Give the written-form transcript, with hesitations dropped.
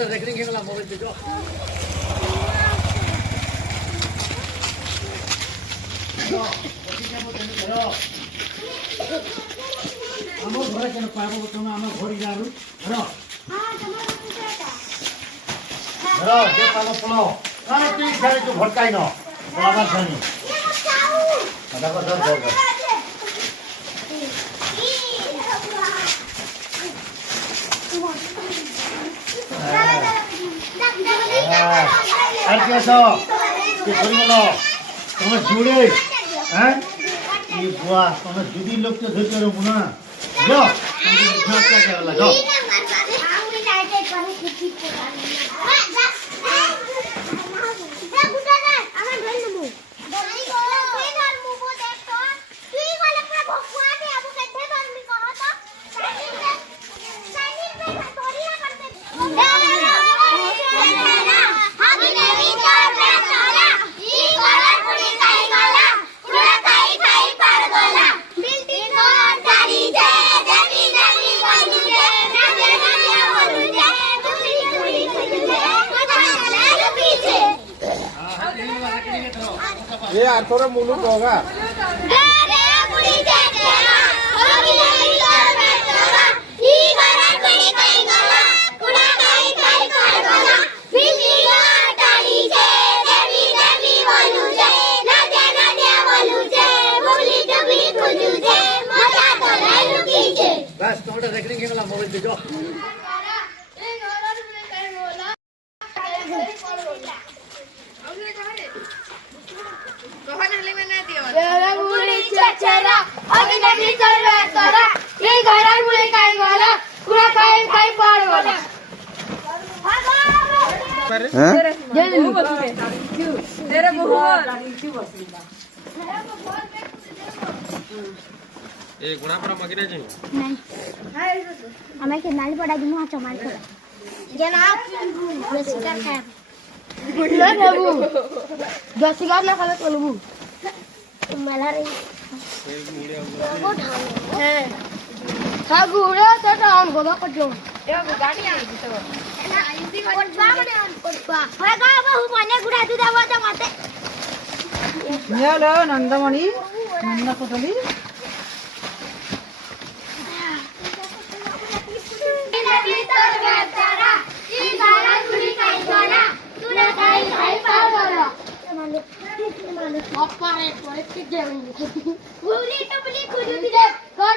ଗୋଟେ ରେକର୍ଡିଂ ହେଇଗଲା ମୋବାଇଲ ଦେଖ ଆମ ଘରେ କେନ ପାଇବ ତମେ ଆମ ଘର ଯାରୁ ର ଯେ ପାଲ ପଳ କାନ ତୁଇ ଛାଡି ତୁ ଭଟକାଇ ন ବାବା ଛାনি দাদা কথা বল আর কি আছো কি করিবল তুমি জুড়ে হ্যাঁ এই বুয়া তুমি দুদি লোক তো ধরতে রবো না যাও তুমি ঝাঁক কে করলা যাও ये आथोरे मुलुक होगा बस तुम्हारा रेकर्डिंग ହେଇଗଲା ମୋବାଇଲ ଦେଖ ए गुणा पर मगिरे जी नहीं हमें के नाली पड़ा दिनु आ चमार को जनाब बेसिकर है गुड़ला बाबू बेसिकर ना खाले तलबू मला रे वो ढाल है हां गुड़े तो हम गोबा को जो ए गाड़ी आ गई तो ना इसी कोटबा बने कोटबा होय का बाबू मने गुड़ा दू देवा त मते न्यालो नंदमणि नंद Kotli Boleh tak boleh kudu tidak? Kau